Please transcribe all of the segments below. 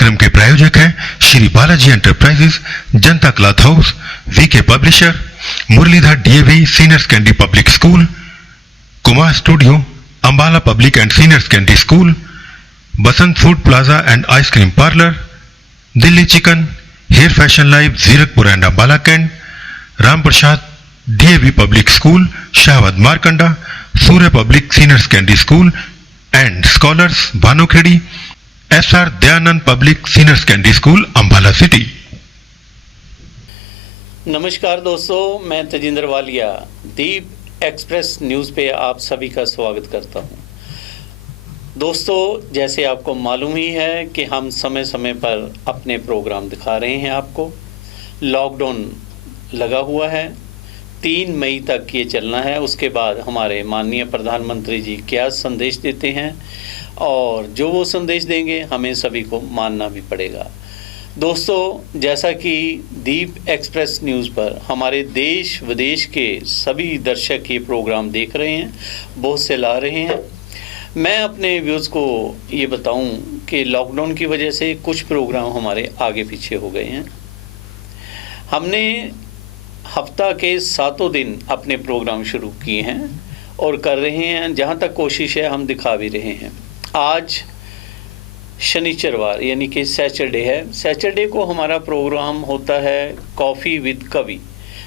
कार्यक्रम के प्रायोजक हैं Shri Balaji enterprises, Janata cloth house, VK publisher, Muralidhar DAV senior secondary public school, Kumar studio, Ambala public and senior secondary school, Basant food plaza and ice cream parlour, Delhi chicken, hair fashion live, Zirakpur and Ambala cantt, Ram Prasad DAV public school, Shahbad Markanda, Surya public senior secondary school and scholars, Bhanukheri, SR Dayanand public senior secondary school, Ambala city. नमस्कार दोस्तों, मैं तेजिंदर वालिया दीप express news पे आप सभी का स्वागत करता हूं। दोस्तों, जैसे आपको मालूम ही है कि हम समय समय पर अपने प्रोग्राम दिखा रहे हैं आपको। लॉकडाउन लगा हुआ है, 3 मई तक ये चलना है। उसके बाद हमारे माननीय प्रधानमंत्री जी क्या संदेश देते हैं और जो वो संदेश देंगे हमें सभी को मानना भी पड़ेगा। दोस्तों, जैसा कि दीप एक्सप्रेस न्यूज़ पर हमारे देश विदेश के सभी दर्शक ये प्रोग्राम देख रहे हैं, बहुत से ला रहे हैं। मैं अपने व्यूज़ को ये बताऊं कि लॉकडाउन की वजह से कुछ प्रोग्राम हमारे आगे पीछे हो गए हैं। हमने हफ्ता के 7 दिन अपने प्रोग्राम शुरू किए हैं और कर रहे हैं। जहाँ तक कोशिश है हम दिखा भी रहे हैं। आज शनिचरवार यानी कि सैटरडे है। सैटरडे को हमारा प्रोग्राम होता है कॉफ़ी विद कवि।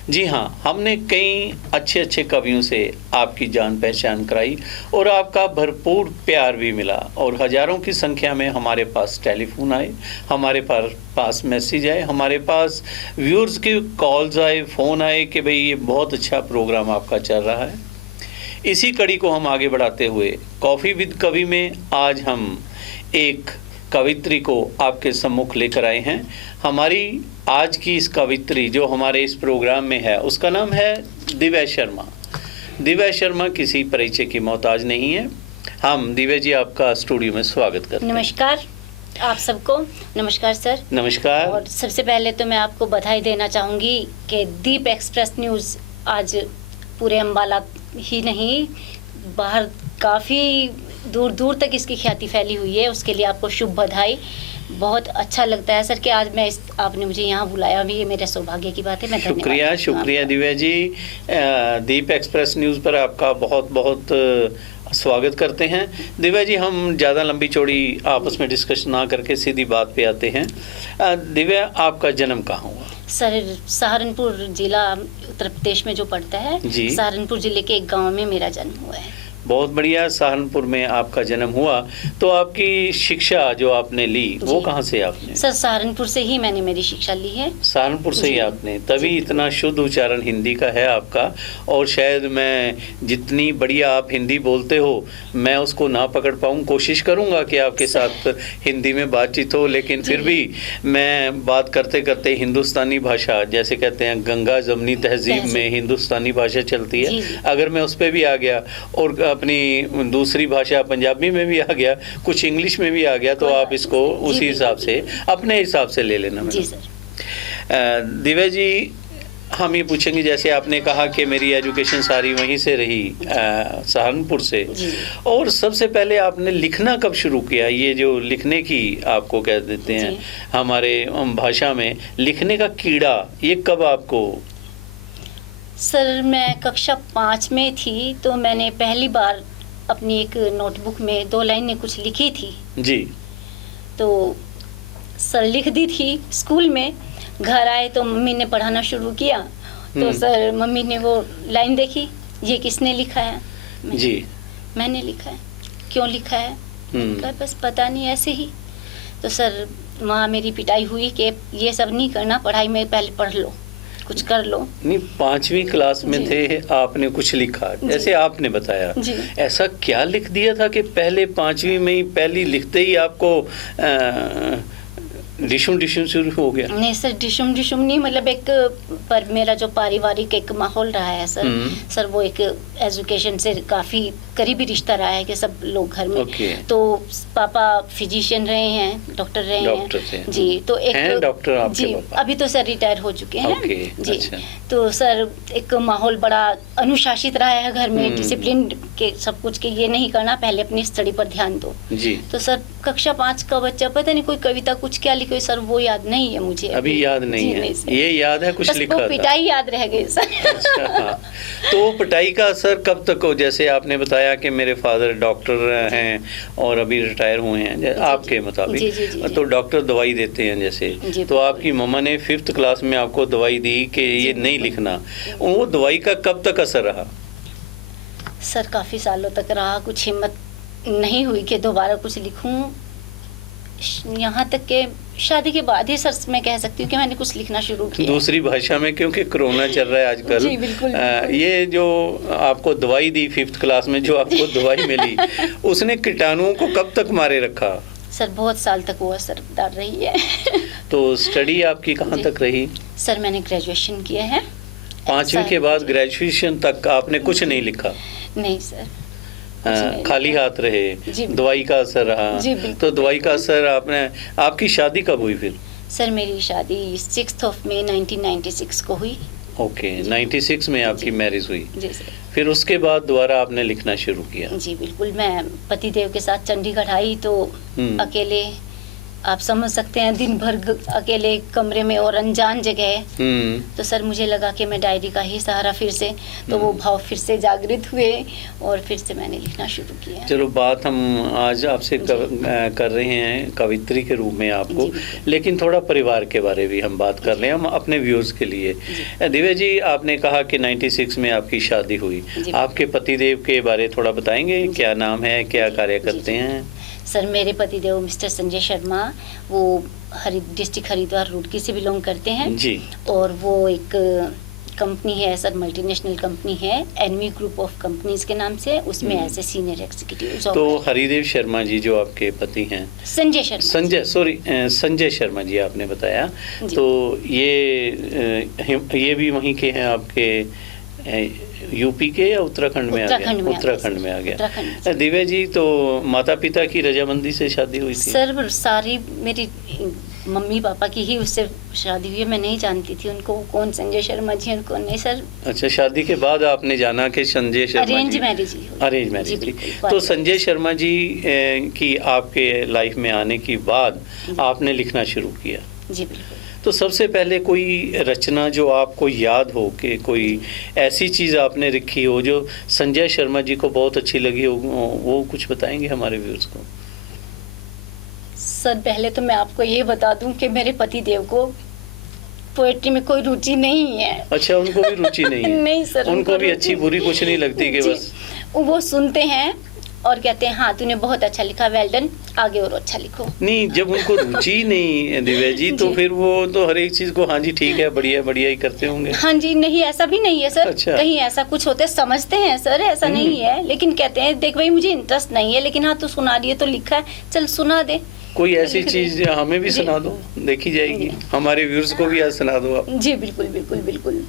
जी हाँ, हमने कई अच्छे कवियों से आपकी जान पहचान कराई और आपका भरपूर प्यार भी मिला और हज़ारों की संख्या में हमारे पास टेलीफोन आए, हमारे पास मैसेज आए, हमारे पास व्यूअर्स के कॉल्स आए, फ़ोन आए कि भाई ये बहुत अच्छा प्रोग्राम आपका चल रहा है। इसी कड़ी को हम आगे बढ़ाते हुए कॉफ़ी विद कवि में आज हम एक कवित्री को आपके सम्मुख लेकर आए हैं। हमारी आज की इस कवित्री जो हमारे इस प्रोग्राम में है उसका नाम है दिव्या शर्मा। दिव्या शर्मा किसी परिचय की मोहताज नहीं है। हम दिव्या जी आपका स्टूडियो में स्वागत करते हैं। नमस्कार आप सबको। नमस्कार सर। नमस्कार। और सबसे पहले तो मैं आपको बधाई देना चाहूँगी कि दीप एक्सप्रेस न्यूज़ आज पूरे अम्बाला ही नहीं, बाहर काफ़ी दूर दूर तक इसकी ख्याति फैली हुई है। उसके लिए आपको शुभ बधाई। बहुत अच्छा लगता है सर कि आज आपने मुझे यहाँ बुलाया भी, ये मेरे सौभाग्य की बात है। मैं शुक्रिया दिव्या जी। दीप एक्सप्रेस न्यूज़ पर आपका बहुत बहुत स्वागत करते हैं। दिव्या जी, हम ज़्यादा लंबी चौड़ी आपस में डिस्कशन ना करके सीधी बात पे आते हैं। दिव्या, आपका जन्म कहाँ हुआ? सर, सहारनपुर जिला उत्तर प्रदेश में जो पड़ता है, सहारनपुर जिले के एक गाँव में मेरा जन्म हुआ है। बहुत बढ़िया, सहारनपुर में आपका जन्म हुआ। तो आपकी शिक्षा जो आपने ली वो कहाँ से आपने? सर, सहारनपुर से ही मैंने मेरी शिक्षा ली है। सहारनपुर से ही आपने, तभी इतना शुद्ध उच्चारण हिंदी का है आपका। और शायद मैं जितनी बढ़िया आप हिंदी बोलते हो मैं उसको ना पकड़ पाऊँ। कोशिश करूँगा कि आपके साथ हिंदी में बातचीत हो, लेकिन फिर भी मैं बात करते करते हिंदुस्तानी भाषा, जैसे कहते हैं गंगा जमनी तहजीब में हिंदुस्तानी भाषा चलती है, अगर मैं उस पर भी आ गया और अपनी दूसरी भाषा पंजाबी में भी आ गया, कुछ इंग्लिश में भी आ गया, तो आप इसको उसी हिसाब से अपने हिसाब से ले लेना। जी सर। दिव्या जी, हम ये पूछेंगे, जैसे आपने कहा कि मेरी एजुकेशन सारी वहीं से रही, सहारनपुर से, और सबसे पहले आपने लिखना कब शुरू किया? ये जो लिखने की आपको कह देते हैं हमारे भाषा में लिखने का कीड़ा, ये कब आपको? सर, मैं कक्षा 5 में थी तो मैंने पहली बार अपनी एक नोटबुक में 2 लाइनें कुछ लिखी थी। जी। तो सर लिख दी थी स्कूल में। घर आए तो मम्मी ने पढ़ाना शुरू किया तो सर मम्मी ने वो लाइन देखी, ये किसने लिखा है? जी, मैंने लिखा है। क्यों लिखा है? बस पता नहीं, ऐसे ही। तो सर वहाँ मेरी पिटाई हुई कि ये सब नहीं करना, पढ़ाई में पहले पढ़ लो, कुछ कर लो। नहीं, 5वीं क्लास में थे, आपने कुछ लिखा, जैसे आपने बताया। ऐसा क्या लिख दिया था कि पहले 5वीं में ही पहली लिखते ही आपको डिशुम शुरू हो गया? नहीं सर, डिशुम नहीं, मतलब एक पर मेरा जो पारिवारिक एक माहौल रहा है सर, सर वो एक एजुकेशन से काफ़ी करीबी रिश्ता रहा है कि सब लोग घर में। तो पापा फिजिशियन रहे हैं, डॉक्टर रहे हैं। जी, तो एक डॉक्टर आपके जी पापा? अभी तो सर रिटायर हो चुके हैं। जी। अच्छा। तो सर एक माहौल बड़ा अनुशासित रहा है घर में, डिसिप्लिन के सब कुछ के ये नहीं करना, पहले अपनी स्टडी पर ध्यान दो जी। तो सर कक्षा 5 का बच्चा पता नहीं कोई कविता कुछ क्या लिखी सर, वो याद नहीं है मुझे अभी याद नहीं है। नहीं ये याद है कुछ बस लिखा वो था। पिटाई याद रह गई सर। अच्छा, हाँ। तो पिटाई का असर कब तक हो? जैसे आपने बताया कि मेरे फादर डॉक्टर हैं और अभी रिटायर हुए हैं आपके मुताबिक, तो डॉक्टर दवाई देते हैं जैसे, तो आपकी मम्मा ने 5th क्लास में आपको दवाई दी कि ये नहीं लिखना, वो दवाई का कब तक असर रहा? सर काफ़ी सालों तक रहा, कुछ हिम्मत नहीं हुई कि दोबारा कुछ लिखूं। यहाँ तक के शादी के बाद ही सर मैं कह सकती हूँ कि मैंने कुछ लिखना शुरू किया दूसरी भाषा में, क्योंकि कोरोना चल रहा है आजकल। जी, बिल्कुल। ये जो आपको दवाई दी 5th क्लास में, जो आपको दवाई मिली उसने कीटाणुओं को कब तक मारे रखा? सर बहुत साल तक वो असरदार रही है। तो स्टडी आपकी कहाँ तक रही? सर मैंने ग्रेजुएशन किया है। 5वीं के बाद ग्रेजुएशन तक आपने कुछ नहीं लिखा? नहीं सर, खाली हाथ रहे, दवाई का असर रहा। तो दवाई का असर आपकी शादी कब हुई फिर? सर मेरी शादी 6 मई 1996 को हुई। ओके, 96 में आपकी मैरिज हुई। जी सर। फिर उसके बाद दोबारा आपने लिखना शुरू किया? जी बिल्कुल, मैं पतिदेव के साथ चंडीगढ़ आई तो अकेले, आप समझ सकते हैं, दिन भर अकेले कमरे में और अनजान जगह, तो सर मुझे लगा कि मैं डायरी का ही सहारा फिर से, तो वो भाव फिर से जागृत हुए और फिर से मैंने लिखना शुरू किया। चलो, बात हम आज आपसे कर रहे हैं कवित्री के रूप में आपको, लेकिन थोड़ा परिवार के बारे में हम बात कर रहे हैं, हम अपने व्यूअर्स के लिए। दिव्या जी, आपने कहा कि 96 में आपकी शादी हुई, आपके पतिदेव के बारे थोड़ा बताएंगे? क्या नाम है, क्या कार्य करते हैं? सर मेरे पतिदेव मिस्टर संजय शर्मा, वो डिस्ट्रिक्ट हरिद्वार रुड़की से बिलोंग करते हैं जी। और वो एक कंपनी है सर, मल्टीनेशनल कंपनी है, एनवी ग्रुप ऑफ कंपनीज के नाम से, उसमें एज ए सीनियर एग्जीक्यूटिव। तो हरिदेव शर्मा जी जो आपके पति हैं, संजय शर्मा जी आपने बताया, तो ये भी वहीं के हैं आपके, यूपी के या उत्तराखंड में आ गया? उत्तराखंड में आ गया। दिव्या जी, तो माता पिता की रजामंदी से शादी हुई थी? सर सारी मेरी मम्मी पापा की ही उससे शादी हुई है, मैं नहीं जानती थी उनको कौन संजय शर्मा जी उनको नहीं सर। अच्छा, शादी के बाद आपने जाना कि संजय शर्मा जी? अरेंज मैरिज थी। तो संजय शर्मा जी की आपके लाइफ में आने के बाद आपने लिखना शुरू किया? जी बिल्कुल। तो सबसे पहले कोई रचना जो आपको याद हो कि कोई ऐसी चीज़ आपने लिखी हो जो संजय शर्मा जी को बहुत अच्छी लगी हो, वो कुछ बताएंगे हमारे व्यूअर्स को? सर पहले तो मैं आपको ये बता दूं कि मेरे पति देव को पोएट्री में कोई रुचि नहीं है। अच्छा, उनको भी रुचि नहीं है? नहीं सर, उनको भी अच्छी बुरी कुछ नहीं लगती कि बस वो सुनते हैं और कहते हैं हाँ तूने बहुत अच्छा लिखा, वेल डन, आगे और अच्छा लिखो। नहीं, जब उनको रुचि नहीं है दिव्या जी, तो फिर वो तो हर एक चीज को हाँ जी ठीक है, बढ़िया बढ़िया ही करते होंगे। हाँ जी, नहीं ऐसा भी नहीं है सर। अच्छा। कहीं ऐसा कुछ होते समझते हैं सर, ऐसा नहीं है, लेकिन कहते हैं देख भाई मुझे इंटरेस्ट नहीं है, लेकिन हाँ तू सुना रही है तो लिखा है, चल सुना दे। कोई ऐसी चीज हमें भी सुना दो, देखी जाएगी, हमारे व्यूअर्स को भी आज सुना दो आप। जी बिल्कुल बिल्कुल बिल्कुल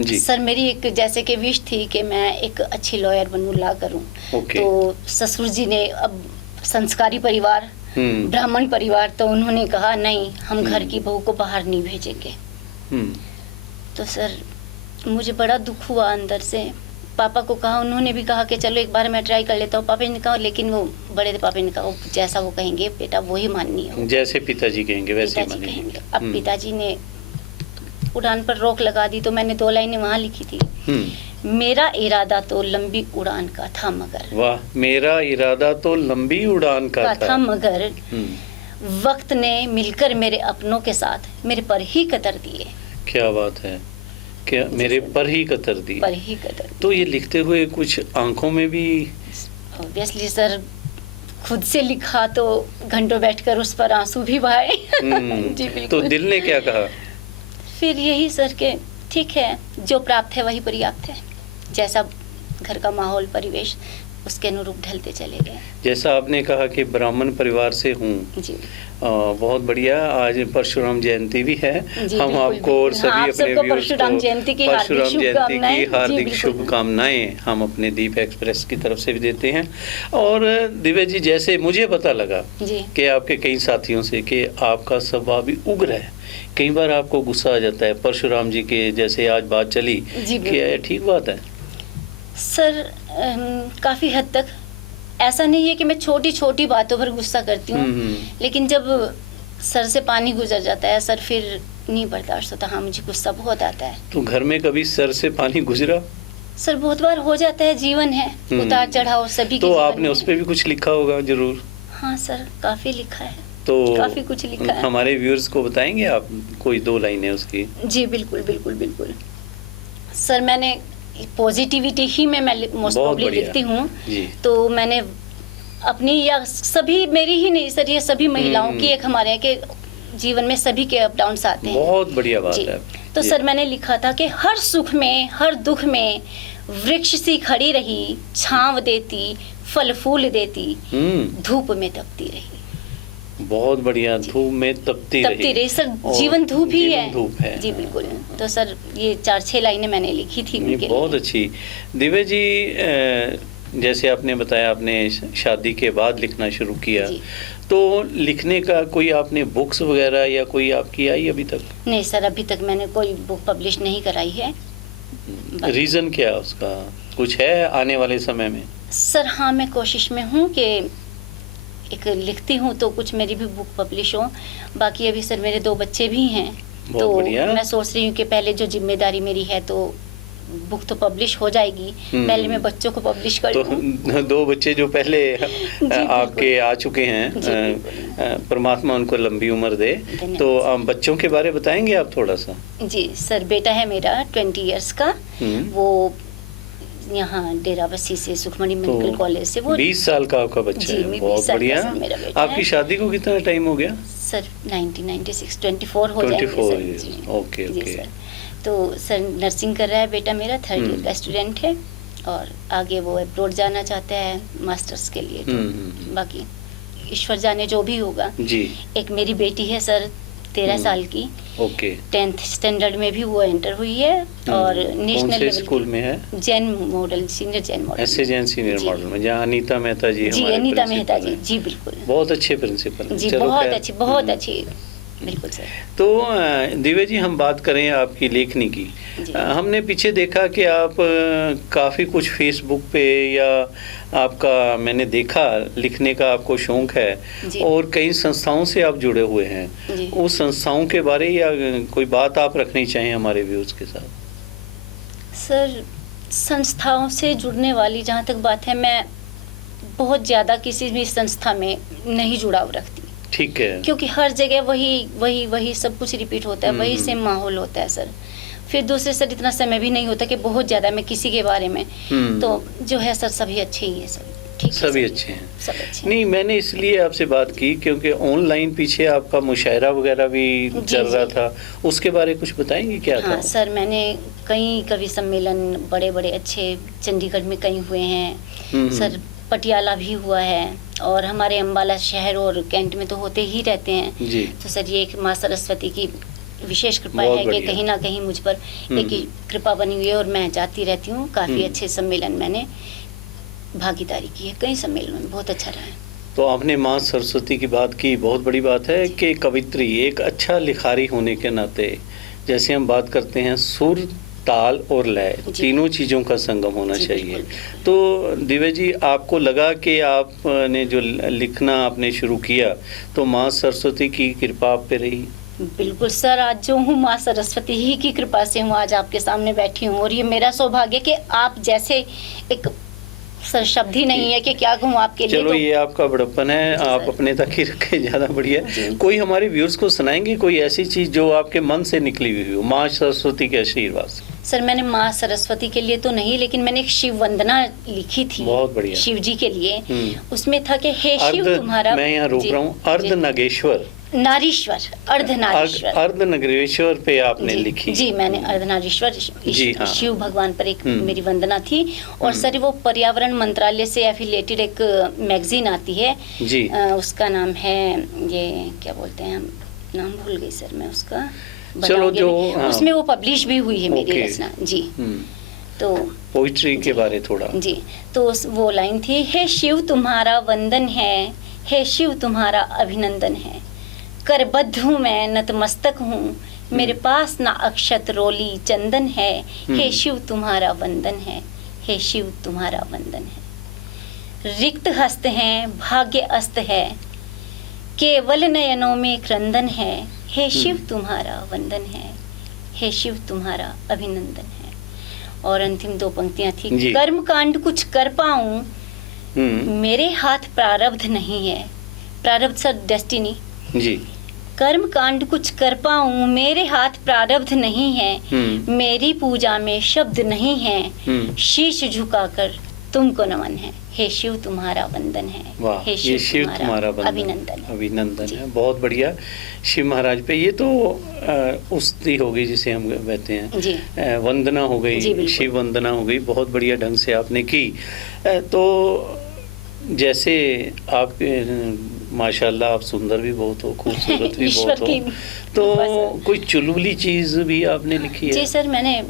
जी। सर मेरी एक जैसे कि विश थी कि मैं एक अच्छी लॉयर बनूं, लॉ करूं। तो ससुर जी ने, अब संस्कारी परिवार, ब्राह्मण परिवार, तो उन्होंने कहा नहीं हम घर की बहू को बाहर नहीं भेजेंगे। तो सर मुझे बड़ा दुख हुआ अंदर से। पापा को कहा, उन्होंने भी कहा कि चलो एक बार मैं ट्राई कर लेता हूँ। पापा ने कहा, लेकिन वो बड़े पापा ने कहा जैसा वो कहेंगे बेटा वही माननी है, जैसे पिताजी कहेंगे वैसे कहेंगे। अब पिताजी ने उड़ान पर रोक लगा दी, तो मैंने 2 लाइनें वहाँ लिखी थी। मेरा इरादा तो लंबी उड़ान का था मगर, वाह, मेरा इरादा तो लंबी उड़ान का था मगर वक्त ने मिलकर मेरे अपनों के साथ मेरे पर ही कतर दिए। क्या बात है, क्या मेरे पर ही कतर दिए, पर ही कतर। तो ये लिखते हुए कुछ आंखों में भी? ऑब्वियसली सर, खुद से लिखा तो घंटों बैठकर उस पर आंसू भी बहाए। जी बिल्कुल। तो दिल ने क्या कहा फिर? यही सर के ठीक है, जो प्राप्त है वही पर्याप्त है, जैसा घर का माहौल परिवेश उसके अनुरूप ढलते चले गए। जैसा आपने कहा कि ब्राह्मण परिवार से हूँ जी, बहुत बढ़िया। आज परशुराम जयंती भी है, हम आपको और सभी अपने व्यूअर्स को परशुराम जयंती की हार्दिक शुभकामनाएं हम अपने दीप एक्सप्रेस की तरफ से भी देते हैं। और दिव्या जी, जैसे मुझे पता लगा कि आपके कई साथियों से कि आपका स्वभाव भी उग्र है, कई बार आपको गुस्सा आ जाता है परशुराम जी के, जैसे आज बात चली, क्या ठीक बात है? सर काफ़ी हद तक। ऐसा नहीं है कि मैं छोटी छोटी बातों पर गुस्सा करती हूँ, लेकिन जब सर से पानी गुजर जाता है सर, फिर नहीं बर्दाश्त होता। हाँ, मुझे गुस्सा बहुत आता है। तो घर में कभी सर से पानी गुजरा? सर बहुत बार हो जाता है, जीवन है, उतार चढ़ाव सभी तो के आपने उस पर भी कुछ लिखा होगा जरूर? हाँ सर, काफ़ी लिखा है। तो काफ़ी कुछ लिखा है। हमारे व्यूअर्स को बताएंगे आप कोई 2 लाइनें उसकी? जी बिल्कुल बिल्कुल बिल्कुल सर, मैंने पॉजिटिविटी ही में मैं मोस्ट प्रॉब्ली लिखती हूँ। तो मैंने अपनी या सभी, मेरी ही नहीं सर, ये सभी महिलाओं की एक हमारे यहाँ के जीवन में सभी के अप डाउन आते हैं। बहुत बढ़िया बात है। तो सर मैंने लिखा था कि हर सुख में हर दुख में वृक्ष सी खड़ी रही, छांव देती, फल फूल देती, धूप में तपती रही। बहुत बढ़िया, धूप में तपती रही सर, जीवन धूप ही है। धूप है जी बिल्कुल। तो सर ये 4-6 लाइनें मैंने लिखी थी उनके लिए। बहुत अच्छी। दिव्या जी, जैसे आपने बताया आपने शादी के बाद लिखना शुरू किया, तो लिखने का कोई आपने बुक्स वगैरह या कोई आपकी आई अभी तक? नहीं सर, अभी तक मैंने कोई बुक पब्लिश नहीं कराई है। रीज़न क्या उसका कुछ है आने वाले समय में? सर हाँ, मैं कोशिश में हूँ कि एक लिखती हूँ तो कुछ मेरी भी बुक पब्लिश हो। बाकी अभी सर मेरे 2 बच्चे भी हैं, तो मैं सोच रही हूँ कि पहले जो जिम्मेदारी मेरी है तो बुक तो पब्लिश हो जाएगी, पहले मैं बच्चों को पब्लिश कर दूँ। तो 2 बच्चे जो पहले आपके आ चुके हैं, परमात्मा उनको लंबी उम्र दे। तो बच्चों के बारे बताएंगे आप थोड़ा सा? जी सर, बेटा है मेरा 20 इयर्स का, वो यहाँ डेराबस्सी से सुखमणि मेडिकल कॉलेज से, वो 20 साल का आपका बच्चा है। बहुत बढ़िया। आपकी शादी को कितना टाइम हो गया? सर 1996, 24 हो जाएंगे। Okay okay. तो सर नर्सिंग कर रहा है बेटा मेरा, 3rd ईयर का स्टूडेंट है, और आगे वो अब्रॉड जाना चाहता है मास्टर्स के लिए। तो बाकी ईश्वर जाने जो भी होगा जी। एक मेरी बेटी है सर 13 साल की, ओके, 10th स्टैंडर्ड में भी वो एंटर हुई है, और नेशनल लेवल स्कूल में है, Jain model, senior Jain model, ऐसे जैन सीनियर मॉडल में, जहाँ अनीता मेहता जी जी, अनीता मेहता जी, जी बिल्कुल, बहुत अच्छे प्रिंसिपल जी, बहुत अच्छी बिल्कुल सर। तो दिव्या जी, हम बात करें आपकी लेखनी की, हमने पीछे देखा कि आप काफ़ी कुछ फेसबुक पे या आपका मैंने देखा लिखने का आपको शौक है, और कई संस्थाओं से आप जुड़े हुए हैं। उस संस्थाओं के बारे या कोई बात आप रखनी चाहें हमारे व्यूअर्स के साथ? सर संस्थाओं से जुड़ने वाली जहाँ तक बात है, मैं बहुत ज़्यादा किसी भी संस्था में नहीं जुड़ाव रखती। ठीक है। क्योंकि हर जगह वही सब कुछ रिपीट होता है, वही सेम माहौल होता है सर। फिर दूसरे सर इतना समय भी नहीं होता कि बहुत ज़्यादा मैं किसी के बारे में, तो जो है सर सभी अच्छे ही है सर, ठीक है, सभी अच्छे हैं, सब अच्छे। नहीं, मैंने इसलिए आपसे बात की क्योंकि ऑनलाइन पीछे आपका मुशायरा वगैरह भी चल रहा था, उसके बारे कुछ बताएंगे क्या? हाँ सर, मैंने कई कवि सम्मेलन बड़े बड़े अच्छे चंडीगढ़ में कई हुए हैं सर, पटियाला भी हुआ है, और हमारे अम्बाला शहर और कैंट में तो होते ही रहते हैं जी। तो सर ये एक माँ सरस्वती की विशेष कृपा है कि कहीं ना कहीं मुझ पर एक कृपा बनी हुई है, और मैं जाती रहती हूँ। काफ़ी अच्छे सम्मेलन मैंने भागीदारी की है, कई सम्मेलनों में, बहुत अच्छा रहा है। तो आपने माँ सरस्वती की बात की, बहुत बड़ी बात है कि कवित्री एक अच्छा लिखारी होने के नाते, जैसे हम बात करते हैं सुर, ताल और लय, तीनों चीज़ों का संगम होना चाहिए। तो दिव्या जी, आपको लगा कि आपने जो लिखना आपने शुरू किया तो माँ सरस्वती की कृपा आप पे रही? बिल्कुल सर, आज जो हूँ माँ सरस्वती ही की कृपा से हूँ, आज आपके सामने बैठी हूँ, और ये मेरा सौभाग्य कि आप जैसे एक सर शब्द ही नहीं है कि क्या कहूँ आपके लिए। चलो, ये आपका बड़प्पन है, आप अपने तक ही रखें, ज़्यादा बढ़िया। कोई हमारे व्यूअर्स को सुनाएंगे कोई ऐसी चीज़ जो आपके मन से निकली हुई हो माँ सरस्वती के आशीर्वाद से? सर मैंने माँ सरस्वती के लिए तो नहीं, लेकिन मैंने एक शिव वंदना लिखी थी, बहुत बढ़िया, शिव जी के लिए। उसमें था कि हे शिव तुम्हारा, मैं यहाँ रोक रहा हूँ, अर्धनागेश्वर, नारीश्वर, अर्धनारीश्वर, अर्धनागेश्वर पे आपने लिखी? जी, मैंने अर्धनारीश्वर शिव भगवान पर एक मेरी वंदना थी। और सर वो पर्यावरण मंत्रालय से एफिलिएटेड एक मैगजीन आती है जी, उसका नाम है, ये क्या बोलते हैं, हम नाम भूल गई सर मैं उसका, चलो जो उसमें वो पब्लिश भी हुई है मेरी रचना जी। तो पोइट्री के बारे थोड़ा जी, तो वो लाइन थी, हे शिव तुम्हारा वंदन है, हे शिव तुम्हारा अभिनंदन है, करबद्ध हूँ मैं, नतमस्तक हूँ, मेरे पास ना अक्षत रोली चंदन है, हे शिव तुम्हारा वंदन है, हे शिव तुम्हारा वंदन है। रिक्त हस्त हैं भाग्य अस्त है, केवल नयनों में क्रंदन है, हे शिव तुम्हारा वंदन है, हे शिव तुम्हारा अभिनंदन है। और अंतिम 2 पंक्तियां थी, कर्म कांड कुछ कर पाऊं मेरे हाथ प्रारब्ध नहीं है। प्रारब्ध सर डेस्टिनी जी। कर्म कांड कुछ कर पाऊं मेरे हाथ प्रारब्ध नहीं है, मेरी पूजा में शब्द नहीं है, शीश झुकाकर तुमको नमन है, हे शिव तुम्हारा वंदन है। वाह, हे ये शिव तुम्हारा अभिनंदन है। अभिनंदन है, बहुत बढ़िया। शिव महाराज पे ये तो उस्ती हो गई जिसे हम कहते हैं जी। वंदना हो गई, शिव वंदना हो गई, बहुत बढ़िया ढंग से आपने की। तो जैसे आप माशाल्लाह आप सुंदर भी बहुत हो, खूबसूरत भी बहुत हो, तो कोई चुलबुली चीज भी आपने लिखी है? जी सर, मैंने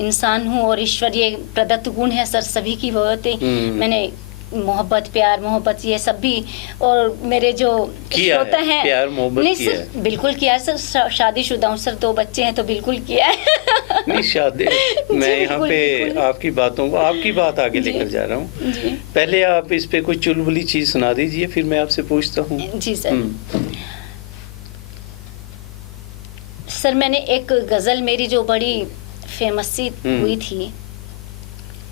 इंसान हूँ और ईश्वरीय प्रदत्त गुण है सर, सभी की बहुत है। मैंने मोहब्बत प्यार मोहब्बत ये सब भी, और मेरे जो होता है प्यार मोहब्बत नहीं सर, बिल्कुल किया है सर। शादीशुदा हूँ सर, 2 बच्चे हैं तो बिल्कुल किया है। नहीं शादी मैं यहाँ पे आपकी बातों को, आपकी बात आगे लेकर जा रहा हूँ। पहले आप इस पे कोई चुलबुली चीज सुना दीजिए, फिर मैं आपसे पूछता हूँ। जी सर। सर मैंने एक गजल मेरी जो बड़ी फेमस सी हुई थी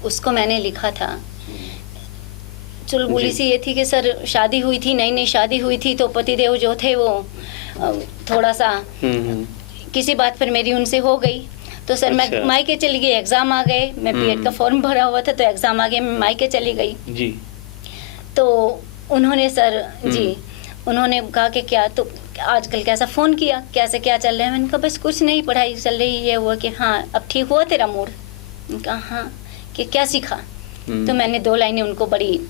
उसको मैंने लिखा था। चुलबुली सी ये थी कि सर शादी हुई थी, नई नई शादी हुई थी, तो पतिदेव जो थे वो थोड़ा सा किसी बात पर मेरी उनसे हो गई, तो सर मैं मायके चली गई। एग्जाम आ गए, मैं बीएड का फॉर्म भरा हुआ था, तो एग्जाम आ गया, मैं मायके चली गई जी। तो उन्होंने सर जी उन्होंने कहा कि क्या तो आजकल कैसा फोन किया, कैसे क्या चल रहा है। मैंने कहा बस कुछ नहीं, पढ़ाई चल रही है। हुआ कि हाँ अब ठीक हुआ तेरा मूड? कहा हाँ, कि क्या सीखा? तो मैंने 2 लाइनें उनको बड़ी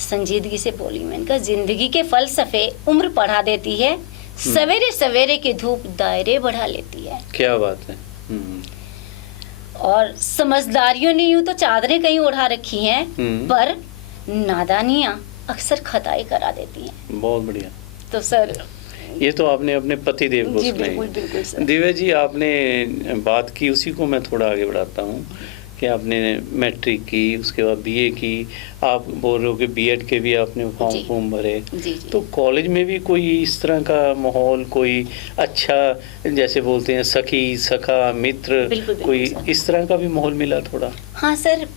संजीदगी से बोली। मैंने कहा जिंदगी के फलसफे उम्र बढ़ा देती है, सवेरे सवेरे की धूप दायरे बढ़ा लेती है। क्या बात है। और समझदारियों ने यूं तो चादरें कहीं उड़ा रखी हैं, पर नादानियां अक्सर खताएं करा देती हैं। बहुत बढ़िया। तो सर ये तो आपने अपने पति देव को सुनाई। दिव्या जी आपने बात की, उसी को मैं थोड़ा आगे बढ़ाता हूँ कि आपने मैट्रिक की, उसके बाद बीए की, आप बोल रहे हो कि बीएड के भी आपने फॉर्म भरे। तो कॉलेज में भी कोई इस तरह का माहौल, कोई अच्छा जैसे बोलते हैं सखी सखा मित्र, कोई इस तरह का भी माहौल मिला थोड़ा? हाँ सर,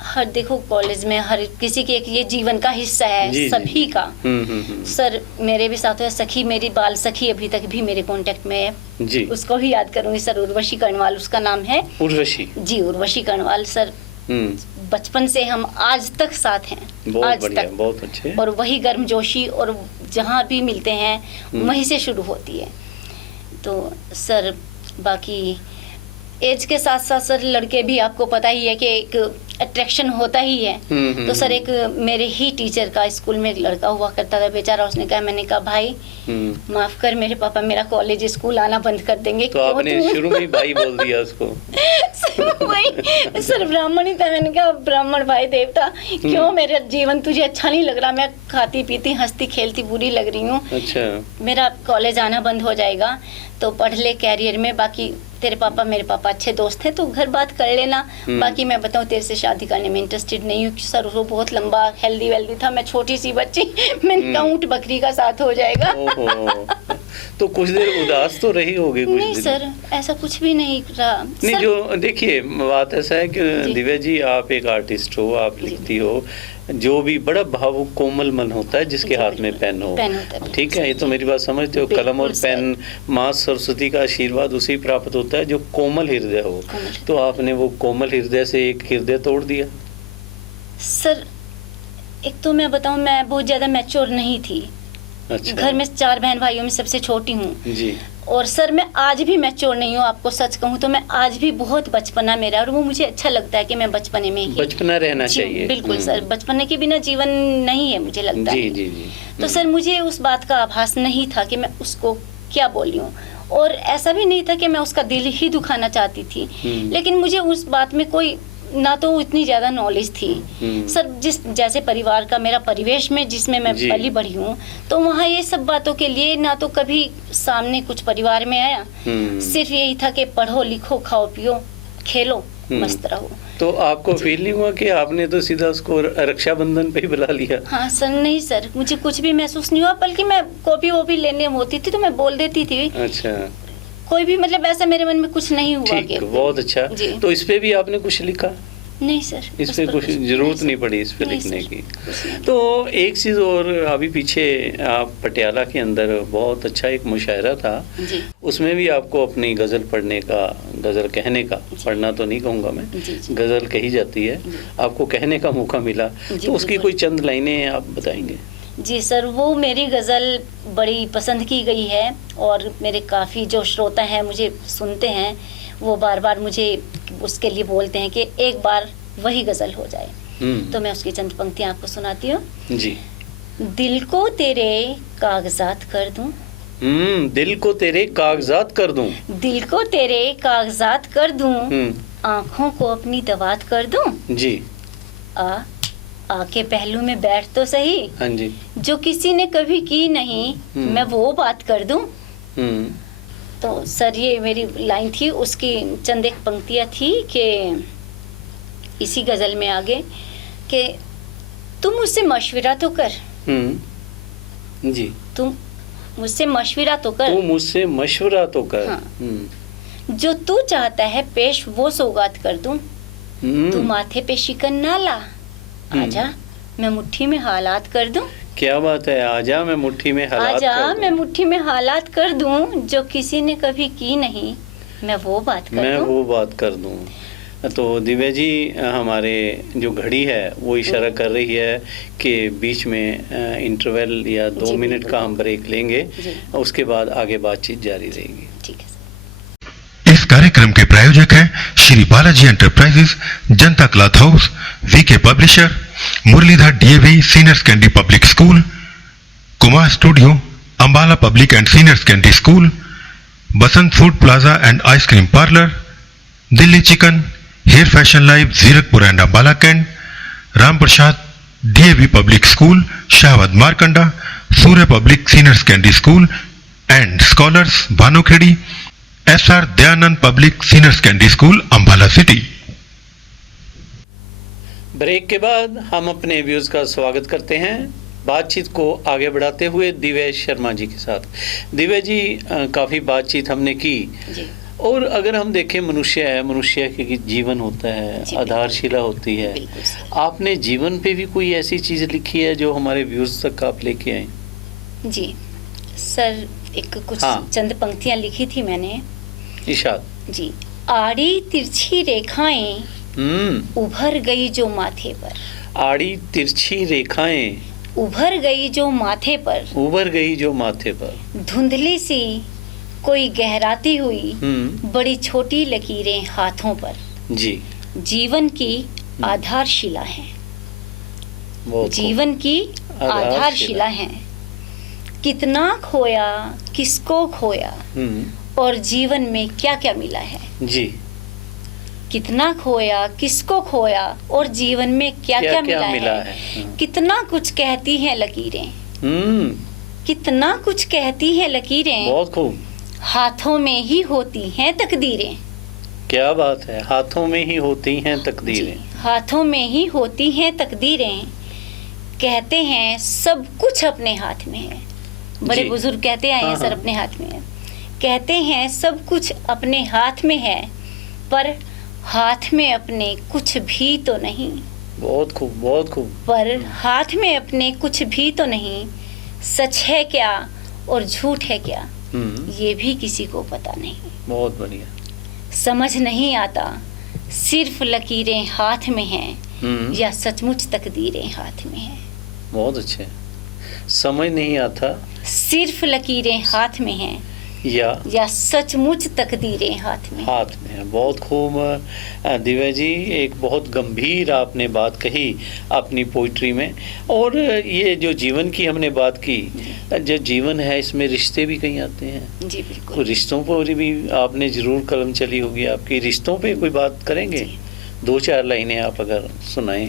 हर देखो कॉलेज में हर किसी के एक ये जीवन का हिस्सा है, सभी का। सर मेरे भी साथ है सखी, मेरी बाल सखी अभी तक भी मेरे कांटेक्ट में है जी। उसको भी याद करूंगी सर, उर्वशी कर्णवाल उसका नाम है। उर्वशी जी, उर्वशी कर्णवाल सर। बचपन से हम आज तक साथ हैं, आज तक। बहुत अच्छे। और वही गर्मजोशी और जहाँ भी मिलते हैं वहीं से शुरू होती है। तो सर बाकी एज के साथ साथ सर लड़के भी आपको पता ही है कि एक अट्रैक्शन होता ही है। तो सर एक मेरे ही टीचर का स्कूल में एक लड़का हुआ करता था बेचारा, उसने कहा, मैंने कहा भाई माफ कर मेरे पापा मेरा कॉलेज स्कूल आना बंद कर देंगे। तो आपने शुरू में भाई बोल दिया उसको? सर वही सर ब्राह्मण ही था, मैंने कहा ब्राह्मण भाई देवता क्यों, मेरा जीवन तुझे अच्छा नहीं लग रहा, मैं खाती पीती हंसती खेलती बुरी लग रही हूँ। अच्छा। मेरा कॉलेज आना बंद हो जाएगा तो पढ़ ले कैरियर में, बाकी तेरे पापा मेरे पापा अच्छे दोस्त हैं तो घर बात कर लेना, बाकी मैं बताऊं तेरे से शादी करने में इंटरेस्टेड नहीं हूँ। सर वो बहुत लंबा हेल्दी वेल्दी था, मैं छोटी सी बच्ची, मैंने कहा ऊंट बकरी का साथ हो जाएगा। तो कुछ देर उदास तो रही होगी? नहीं सर ऐसा कुछ भी नहीं रहा। नहीं जो देखिए बात ऐसा है कि दिव्या जी आप एक आर्टिस्ट हो, आप लिखती हो, जो भी बड़ा भावुक कोमल मन होता है जिसके हाथ में पेन हो, ठीक है, ये तो मेरी बात समझते हो। कलम और पेन माँ सरस्वती का आशीर्वाद उसी प्राप्त होता है जो कोमल हृदय हो। तो आपने वो कोमल हृदय से एक हृदय तोड़ दिया। सर एक तो मैं बताऊं, मैं बहुत ज्यादा मैच्योर नहीं थी। अच्छा। घर में 4 बहन भाइयों में सबसे छोटी हूँ जी। और सर मैं आज भी मैच्योर नहीं हूँ, आपको सच कहूँ तो मैं आज भी बहुत बचपना मेरा, और वो मुझे अच्छा लगता है कि मैं बचपने में ही बचपना रहना चाहिए। बिल्कुल सर, बचपने के बिना जीवन नहीं है मुझे लगता है। जी जी। तो सर मुझे उस बात का आभास नहीं था कि मैं उसको क्या बोली हूँ, और ऐसा भी नहीं था कि मैं उसका दिल ही दुखाना चाहती थी, लेकिन मुझे उस बात में कोई ना तो इतनी ज्यादा नॉलेज थी सर। जिस जैसे परिवार का मेरा परिवेश में जिसमें मैं पली बढ़ी हूँ, तो वहाँ ये सब बातों के लिए ना तो कभी सामने कुछ परिवार में आया, सिर्फ यही था कि पढ़ो लिखो खाओ पियो खेलो मस्त रहो। तो आपको फील नहीं हुआ कि आपने तो सीधा उसको रक्षाबंधन पे ही बुला लिया? हाँ सर, नहीं सर, मुझे कुछ भी महसूस नहीं हुआ, बल्कि मैं कॉपी वॉपी लेने होती थी तो मैं बोल देती थी। अच्छा, कोई भी मतलब ऐसा मेरे मन में कुछ नहीं हुआ। ठीक, बहुत अच्छा। तो इस पे भी आपने कुछ लिखा? नहीं सर, इस पे कुछ जरूरत नहीं पड़ी इस पे लिखने की। तो एक चीज़ और, अभी पीछे आप पटियाला के अंदर बहुत अच्छा एक मुशायरा था, उसमें भी आपको अपनी गज़ल पढ़ने का, गज़ल कहने का, पढ़ना तो नहीं कहूँगा मैं, गज़ल कही जाती है, आपको कहने का मौका मिला, तो उसकी कोई चंद लाइनें आप बताएंगे? जी सर, वो मेरी गज़ल बड़ी पसंद की गई है और मेरे काफ़ी जो श्रोता हैं मुझे सुनते हैं, वो बार बार मुझे उसके लिए बोलते हैं कि एक बार वही गज़ल हो जाए। तो मैं उसकी चंद पंक्तियाँ आपको सुनाती हूँ जी। दिल को तेरे कागजात कर दूं, दिल को तेरे कागजात कर दूं, दिल को तेरे कागजात कर दूं, आँखों को अपनी दवात कर दूं जी। आके पहलू में बैठ तो सही, हाँ जी, जो किसी ने कभी की नहीं, मैं वो बात कर दूं। तो सर ये मेरी लाइन थी, उसकी चंद एक पंक्तियाँ थी कि इसी गज़ल में आगे कि तुम मुझसे मशवरा तो कर, जी, तुम मुझसे मशवरा तो कर, तू मुझसे मशवरा तो कर, हाँ। जो तू चाहता है पेश वो सौगात कर दूं, तू माथे पे शिकन ना ला, आजा मैं मुट्ठी में हालात कर दूं। क्या बात है, आजा मैं मुट्ठी में हालात आजा कर दूं, मैं मुट्ठी में हालात कर दूं, जो किसी ने कभी की नहीं, मैं वो बात कर दूं, मैं वो बात कर दूं। तो दिव्या जी, हमारे जो घड़ी है वो इशारा कर रही है कि बीच में इंटरवल या 2 मिनट का हम ब्रेक लेंगे, उसके बाद आगे बातचीत जारी रहेगी। ठीक है। इस कार्यक्रम के प्रायोजक हैं Shri Balaji enterprises, Janata cloth house, VK publisher, Muralidhar DAV senior secondary public school, Kumar studio, Ambala public and senior secondary school, Basant food plaza and ice cream parlour, Delhi chicken, hair fashion live, Zirakpur and Ambala cantt, Ram Prasad DAV public school, Shahbad Markanda, Surya public senior secondary school and scholars, Bhanukheri, SR Dayanand public senior secondary school, Ambala city. Break के बाद हम अपने views का स्वागत करते हैं, बातचीत को आगे बढ़ाते हुए दिव्या शर्मा जी के साथ। दिव्या जी, काफ़ी बातचीत हमने की, और अगर हम देखें मनुष्य है, मनुष्य के जीवन होता है, आधारशिला होती है, आपने जीवन पे भी कोई ऐसी चीज़ लिखी है जो हमारे व्यूज तक आप लेके आए? जी सर, एक कुछ चंद पंक्तियाँ लिखी थी मैंने। इशाद जी। आड़ी तिरछी रेखाएं उभर गई जो माथे पर, आड़ी तिरछी रेखाएं उभर गई जो माथे पर, उभर गई जो माथे पर, धुंधली सी कोई गहराती हुई बड़ी छोटी लकीरें हाथों पर, जी जीवन की आधारशिला है, जीवन की आधारशिला है। कितना खोया किसको खोया और जीवन में क्या क्या मिला है, जी कितना खोया किसको खोया और जीवन में क्या क्या मिला है। कितना कुछ कहती हैं लकीरें, कितना कुछ कहती हैं लकीरें, बहुत खूब। हाथों में ही होती हैं तकदीरें, क्या बात है, हाथों में ही होती हैं तकदीरें, हाथों में ही होती हैं तकदीरें। कहते हैं सब कुछ अपने हाथ में है, बड़े बुजुर्ग कहते आए हैं सर, अपने हाथ में है। कहते हैं सब कुछ अपने हाथ में है, पर हाथ में अपने कुछ भी तो नहीं। बहुत खूब, बहुत खूब। पर हाथ में अपने कुछ भी तो नहीं, सच है क्या और झूठ है क्या ये भी किसी को पता नहीं। बहुत बढ़िया। समझ नहीं आता सिर्फ लकीरें हाथ में हैं या सचमुच तकदीरें हाथ में हैं। बहुत अच्छे। समझ नहीं आता सिर्फ लकीरें हाथ में हैं या सचमुच तकदीरें हाथ में है। बहुत खूब दिव्या जी, एक बहुत गंभीर आपने बात कही अपनी पोइट्री में। और ये जो जीवन की हमने बात की, जो जीवन है इसमें रिश्ते भी कहीं आते हैं। जी बिल्कुल। तो रिश्तों पर भी आपने जरूर कलम चली होगी आपकी, रिश्तों पे कोई बात करेंगे? 2-4 लाइनें आप अगर सुनाएं।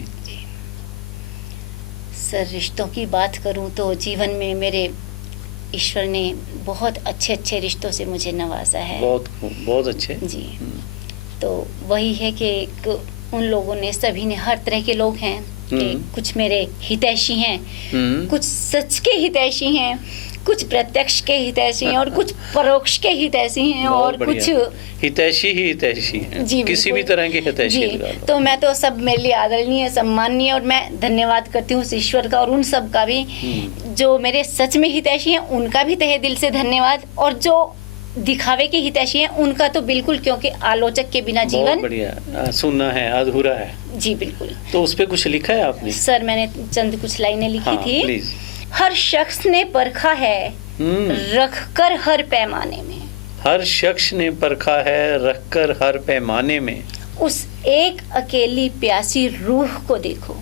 सर, रिश्तों की बात करूं तो जीवन में मेरे ईश्वर ने बहुत अच्छे अच्छे रिश्तों से मुझे नवाजा है। बहुत अच्छे। जी। तो वही है कि उन लोगों ने, सभी ने, हर तरह के लोग हैं कि कुछ मेरे हितैषी हैं, कुछ सच के हितैषी हैं, कुछ प्रत्यक्ष के हितैषी हैं और कुछ परोक्ष के हितैषी हैं और कुछ हितैषी ही हितैषी हैं। जी, किसी भी तरह के हितैषी जी। तो मैं तो सब मेरे लिए आदरणीय, सम्माननीय, और मैं धन्यवाद करती हूँ उस ईश्वर का और उन सब का भी जो मेरे सच में हितैषी हैं, उनका भी तहे दिल से धन्यवाद, और जो दिखावे के हितैषी हैं उनका तो बिल्कुल, क्योंकि आलोचक के बिना जीवन बढ़िया सुनना है, अधूरा है। जी बिल्कुल। तो उस पे कुछ लिखा है आपने? सर मैंने चंद कुछ लाइनें लिखी थी। प्लीज। हर शख्स ने परखा है रखकर हर पैमाने में, हर शख्स ने परखा है रखकर हर पैमाने में, उस एक अकेली प्यासी रूह को देखो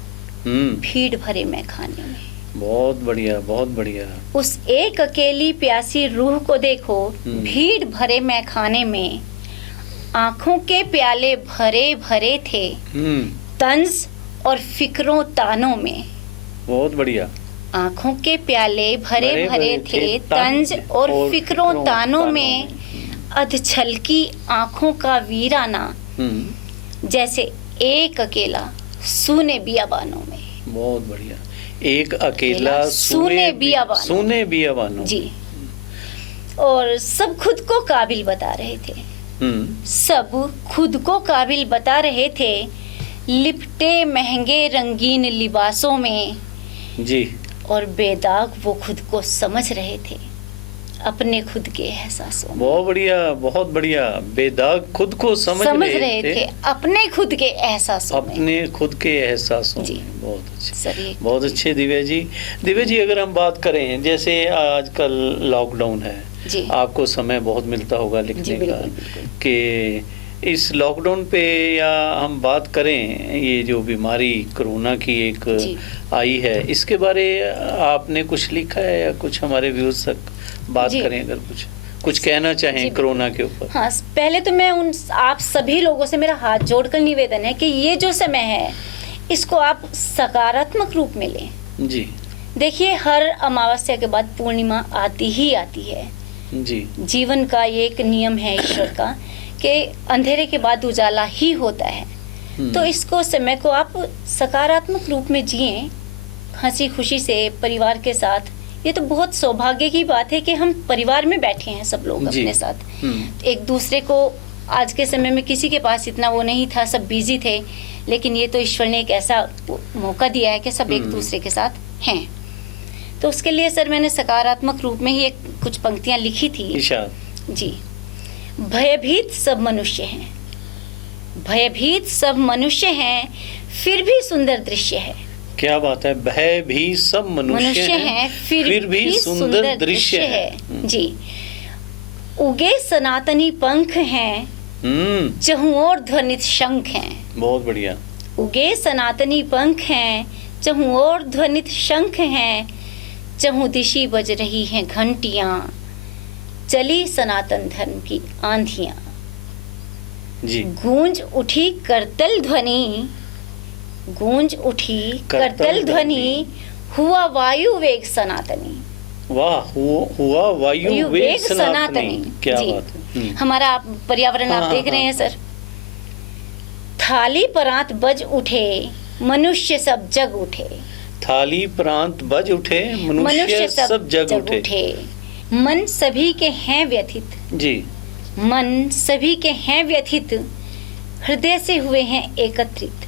भीड़ भरे मैखाने में। बहुत बढ़िया, बहुत बढ़िया। उस एक अकेली प्यासी रूह को देखो भीड़ भरे मैखाने में, आंखों के प्याले भरे भरे थे तंज और फिक्रों तानों में। बहुत बढ़िया। आंखों के प्याले भरे भरे थे तंज और फिक्रों तानों में, अधछल की आंखों का वीराना जैसे एक अकेला सूने बियाबानों में। बहुत बढ़िया। एक अकेला सूने बियाबानों। जी। और सब खुद को काबिल बता रहे थे, सब खुद को काबिल बता रहे थे, लिपटे महंगे रंगीन लिबासों में जी, और बेदाग वो खुद को समझ रहे थे अपने खुद के एहसासों में। बहुत बढ़िया, बहुत बढ़िया। बेदाग खुद को समझ रहे थे अपने खुद के एहसासों में, अपने खुद के एहसासों जी। में। बहुत अच्छे, सर बहुत अच्छे दिव्या जी। दिव्या जी, अगर हम बात करें, जैसे आजकल लॉकडाउन है जी, आपको समय बहुत मिलता होगा लिखने का, कि इस लॉकडाउन पे, या हम बात करें ये जो बीमारी कोरोना की एक आई है, इसके बारे आपने कुछ लिखा है या कुछ हमारे व्यूज तक बात करें, अगर कुछ कहना चाहें कोरोना के ऊपर? हाँ, पहले तो मैं आप सभी लोगों से मेरा हाथ जोड़कर निवेदन है कि ये जो समय है इसको आप सकारात्मक रूप में लें। जी। देखिए, हर अमावस्या के बाद पूर्णिमा आती ही आती है जी। जीवन का ये एक नियम है ईश्वर का कि अंधेरे के बाद उजाला ही होता है। तो इसको, समय को आप सकारात्मक रूप में जिए, हंसी खुशी से परिवार के साथ। ये तो बहुत सौभाग्य की बात है कि हम परिवार में बैठे हैं सब लोग अपने साथ, एक दूसरे को। आज के समय में किसी के पास इतना वो नहीं था, सब बिजी थे, लेकिन ये तो ईश्वर ने एक ऐसा मौका दिया है कि सब एक दूसरे के साथ हैं। तो उसके लिए सर मैंने सकारात्मक रूप में ही एक कुछ पंक्तियां लिखी थी जी। भयभीत सब मनुष्य हैं, भयभीत सब मनुष्य हैं, फिर भी सुंदर दृश्य है। क्या बात है। भय भी सब मनुष्य हैं, फिर भी सुंदर दृश्य है। जी। उगे सनातनी पंख हैं, चहुं ओर ध्वनित शंख हैं। बहुत बढ़िया। उगे सनातनी पंख हैं, चहुं ओर ध्वनित शंख हैं, चहुं दिशि बज रही हैं घंटियां, चली सनातन धर्म की आंधियां। जी। गूंज उठी करतल ध्वनि, गूंज उठी करतल ध्वनि, हुआ वायु वेग सनातनी। वाह, हुआ वायु वेग सनातनी। क्या बात है। हमारा पर्यावरण आप देख रहे हैं सर। थाली परांत बज उठे, मनुष्य सब जग उठे। थाली प्रांत बज उठे, मनुष्य सब जग उठे। मन सभी के हैं व्यथित जी, मन सभी के हैं व्यथित, हृदय से हुए हैं एकत्रित।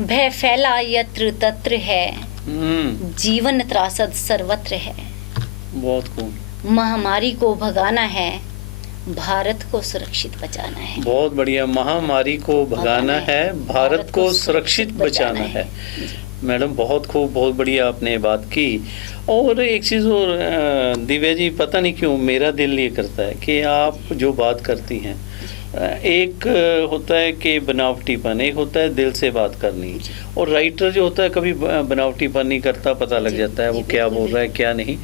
भय फैला यत्र तत्र है, जीवन त्रासद सर्वत्र है। बहुत खूब। महामारी को भगाना है, भारत को सुरक्षित बचाना है। बहुत बढ़िया। महामारी को भगाना है, भारत को सुरक्षित बचाना है। मैडम बहुत खूब, बहुत बढ़िया आपने बात की। और एक चीज़ और दिव्या जी, पता नहीं क्यों मेरा दिल ये करता है कि आप जो बात करती हैं, एक होता है कि बनावटीपन, एक होता है दिल से बात करनी, और राइटर जो होता है कभी बनावटीपन नहीं करता, पता लग जाता है वो क्या बोल रहा है क्या नहीं।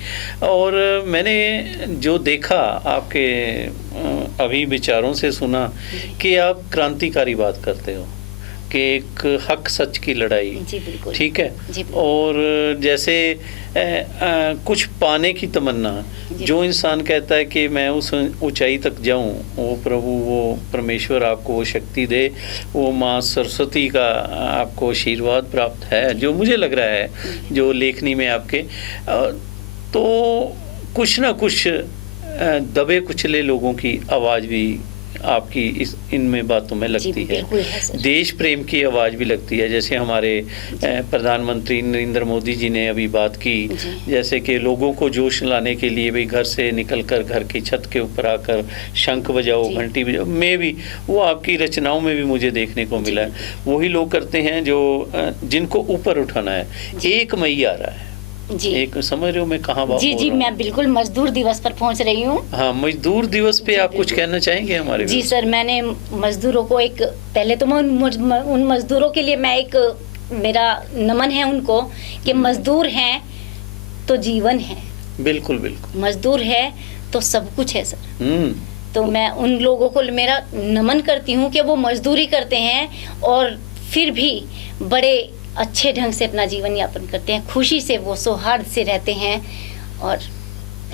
और मैंने जो देखा आपके अभी विचारों से सुना कि आप क्रांतिकारी बात करते हो, कि एक हक सच की लड़ाई, ठीक है। और जैसे कुछ पाने की तमन्ना, जो इंसान कहता है कि मैं उस ऊंचाई तक जाऊं, वो प्रभु, वो परमेश्वर आपको वो शक्ति दे, वो माँ सरस्वती का आपको आशीर्वाद प्राप्त है, जो मुझे लग रहा है जो लेखनी में आपके, तो कुछ ना कुछ दबे कुचले लोगों की आवाज़ भी आपकी इस इनमें बातों में लगती है, देश प्रेम की आवाज़ भी लगती है। जैसे हमारे प्रधानमंत्री नरेंद्र मोदी जी ने अभी बात की, जैसे कि लोगों को जोश लाने के लिए भी घर से निकलकर घर की छत के ऊपर आकर शंख बजाओ, घंटी बजाओ, में भी वो आपकी रचनाओं में भी मुझे देखने को मिला है। वही लोग करते हैं जो जिनको ऊपर उठाना है। 1 मई आ रहा है जी, एक समझ रहे हो मैं कहाँ बात जी जी, मैं बिल्कुल मजदूर दिवस पर पहुंच रही हूँ। हाँ, मजदूर दिवस पे आप कुछ कहना चाहेंगे हमारे? जी सर, मैंने मजदूरों को एक, पहले तो मैं उन मजदूरों के लिए मैं एक, मेरा नमन है उनको कि मजदूर हैं तो जीवन है। बिल्कुल बिल्कुल, मजदूर है तो सब कुछ है सर। तो मैं उन लोगों को मेरा नमन करती हूँ कि वो मजदूरी करते हैं और फिर भी बड़े अच्छे ढंग से अपना जीवन यापन करते हैं, खुशी से वो सौहार्द से रहते हैं और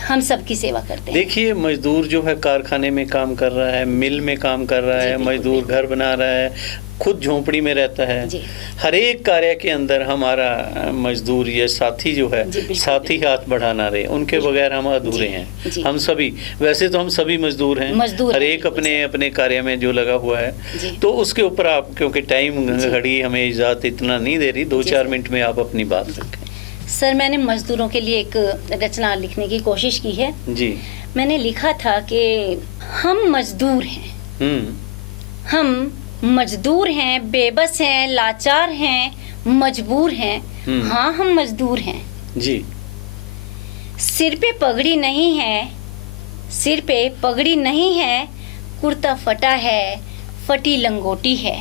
हम सब की सेवा करते हैं। देखिए, मजदूर जो है कारखाने में काम कर रहा है, मिल में काम कर रहा है, मजदूर घर बना रहा है, खुद झोंपड़ी में रहता है। हर एक कार्य के अंदर हमारा मजदूर या साथी जो है, साथी हाथ बढ़ाना रहे, उनके बगैर हम अधूरे हैं। हम सभी, वैसे तो हम सभी मजदूर हैं, हर एक अपने अपने कार्य में जो लगा हुआ है। तो उसके ऊपर आप, क्योंकि टाइम घड़ी हमें इजाज़त इतना नहीं दे रही, 2-4 मिनट में आप अपनी बात रखें। सर, मैंने मजदूरों के लिए एक रचना लिखने की कोशिश की है जी। मैंने लिखा था कि हम मजदूर हैं, हम मजदूर हैं, बेबस हैं, लाचार हैं, मजबूर हैं। हाँ, हम मजदूर हैं जी। सिर पे पगड़ी नहीं है, सिर पे पगड़ी नहीं है, कुर्ता फटा है, फटी लंगोटी है।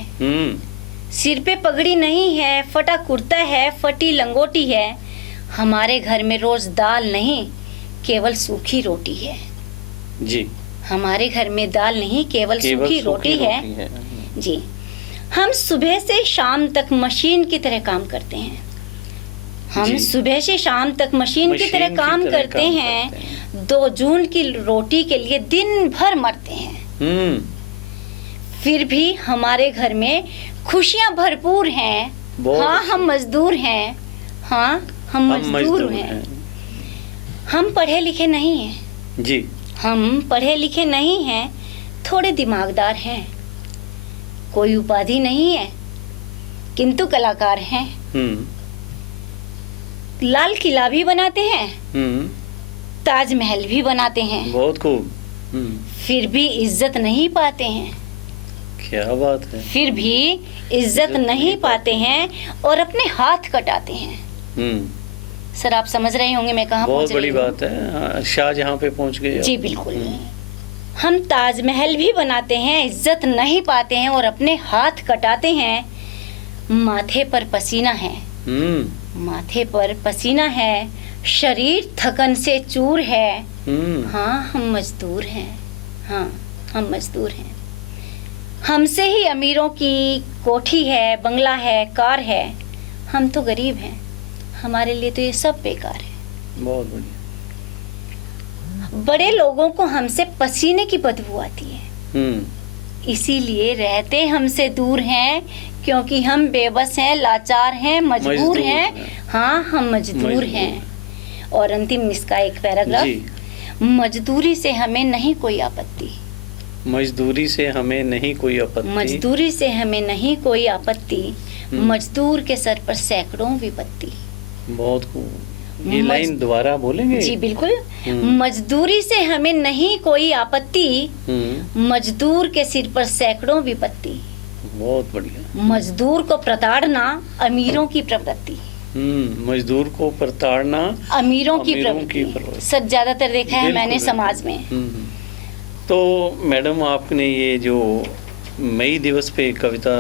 सिर पे पगड़ी नहीं है, फटा कुर्ता है, फटी लंगोटी है। हमारे घर में रोज दाल नहीं, केवल सूखी रोटी है। जी। हमारे घर में दाल नहीं, केवल सूखी रोटी है। जी। हम सुबह से शाम तक मशीन की तरह काम करते हैं। हम सुबह से शाम तक मशीन की तरह काम करते हैं। 2 जून की रोटी के लिए दिन भर मरते हैं। फिर भी हमारे घर में खुशियां भरपूर हैं। हाँ, हम मजदूर हैं। हाँ, हम मजदूर हैं। हम पढ़े लिखे नहीं हैं जी। हम पढ़े लिखे नहीं हैं, थोड़े दिमागदार हैं। कोई उपाधि नहीं है, किंतु कलाकार हैं। लाल किला भी बनाते हैं, ताजमहल भी बनाते हैं। बहुत खूब। फिर भी इज्जत नहीं पाते हैं। क्या बात है। फिर भी इज्जत नहीं पाते हैं और अपने हाथ कटाते हैं। सर, आप समझ रहे होंगे मैं कहाँ पहुँच रही हूँ। बहुत बड़ी बात है, शाहजहां पे पहुँच गए। जी बिल्कुल। हम ताजमहल भी बनाते हैं, इज्जत नहीं पाते हैं और अपने हाथ कटाते हैं। माथे पर पसीना है, माथे पर पसीना है, शरीर थकन से चूर है। हाँ, हम मजदूर हैं। हाँ, हम मजदूर हैं। हमसे ही अमीरों की कोठी है, बंगला है, कार है। हम तो गरीब हैं, हमारे लिए तो ये सब बेकार है। बहुत बढ़िया। बड़े लोगों को हमसे पसीने की बदबू आती है, इसीलिए रहते हमसे दूर हैं, क्योंकि हम बेबस हैं, लाचार हैं, मजबूर हैं। हाँ, हम मजदूर हैं। और अंतिम इसका एक पैराग्राफ, मजदूरी से हमें नहीं कोई आपत्ति। मजदूरी से हमें नहीं कोई आपत्ति। मजदूरी से हमें नहीं कोई आपत्ति। मजदूर के सर पर सैकड़ों विपत्ति। बहुत खूब। ये लाइन दोबारा बोलेंगे? जी बिल्कुल। मजदूरी से हमें नहीं कोई आपत्ति, मजदूर के सिर पर सैकड़ों विपत्ति। बहुत बढ़िया। मजदूर को प्रताड़ना अमीरों की प्रवृत्ति। मजदूर को प्रताड़ना अमीरों की प्रवृत्ति। सर, ज्यादातर देखा है मैंने समाज में। तो मैडम, आपने ये जो मई दिवस पे कविता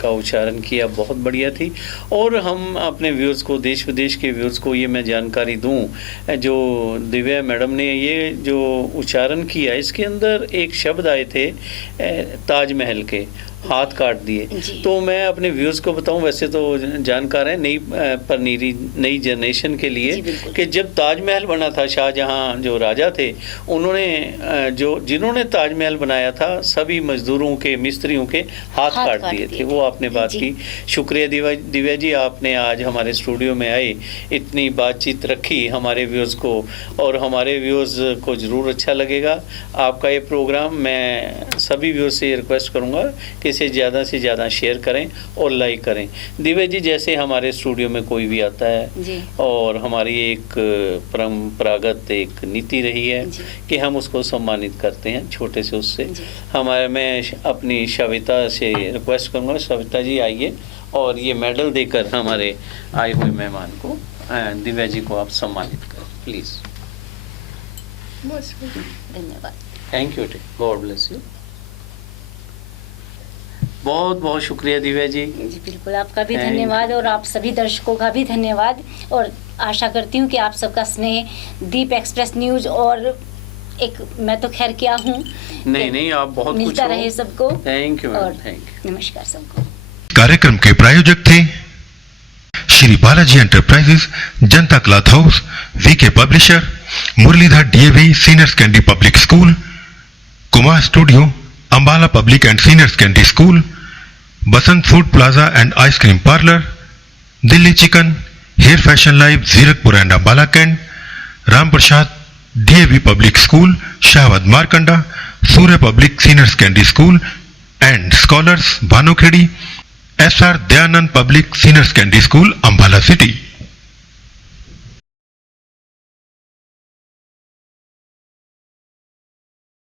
का उच्चारण किया, बहुत बढ़िया थी। और हम अपने व्यूअर्स को, देश विदेश के व्यूअर्स को ये मैं जानकारी दूं, जो दिव्या मैडम ने ये जो उच्चारण किया, इसके अंदर एक शब्द आए थे ताजमहल के, हाथ काट दिए। तो मैं अपने व्यूअर्स को बताऊं, वैसे तो जानकार है नई जनरेशन के लिए कि जब ताजमहल बना था, शाहजहां जो राजा थे उन्होंने जिन्होंने ताजमहल बनाया था सभी मजदूरों के, मिस्त्रियों के हाथ काट दिए थे। वो आपने बात की। शुक्रिया दिव्या जी, आपने आज हमारे स्टूडियो में आए, इतनी बातचीत रखी हमारे व्यूअर्स को, और हमारे व्यूअर्स को ज़रूर अच्छा लगेगा आपका ये प्रोग्राम। मैं सभी व्यूअर्स से रिक्वेस्ट करूंगा कि इसे ज़्यादा से ज़्यादा शेयर करें और लाइक करें। दिव्या जी, जैसे हमारे स्टूडियो में कोई भी आता है और हमारी एक परंपरागत एक नीति रही है कि हम उसको सम्मानित करते हैं छोटे से उससे। मैं अपनी सविता से रिक्वेस्ट करूंगा, सविता जी आइए और ये मेडल देकर हमारे आए हुए मेहमान को, दिव्या जी को आप सम्मानित करें प्लीज। धन्यवाद। Thank you, God bless you. बहुत बहुत शुक्रिया दिव्या जी। जी बिल्कुल, आपका भी धन्यवाद और आप सभी दर्शकों का भी धन्यवाद, और आशा करती हूँ कि आप सबका स्नेह दीप एक्सप्रेस न्यूज और एक मैं तो खैर क्या हूँ, नहीं आप बहुत मिलता रहे सबको। थैंक यू और थैंक यू, नमस्कार सबको। कार्यक्रम के प्रायोजक थे Shri Balaji enterprises, Janata cloth house, VK publisher, Muralidhar DAV senior secondary public school, Kumar studio, Ambala public and senior secondary school, Basant food plaza and ice cream parlour, Delhi chicken, hair fashion live, Zirakpur and Ambala cantt, Ram Prasad DAV public school, Shahbad Markanda, Surya public senior secondary school and scholars, Bhanukheri, SR Dayanand public senior secondary school, Ambala city.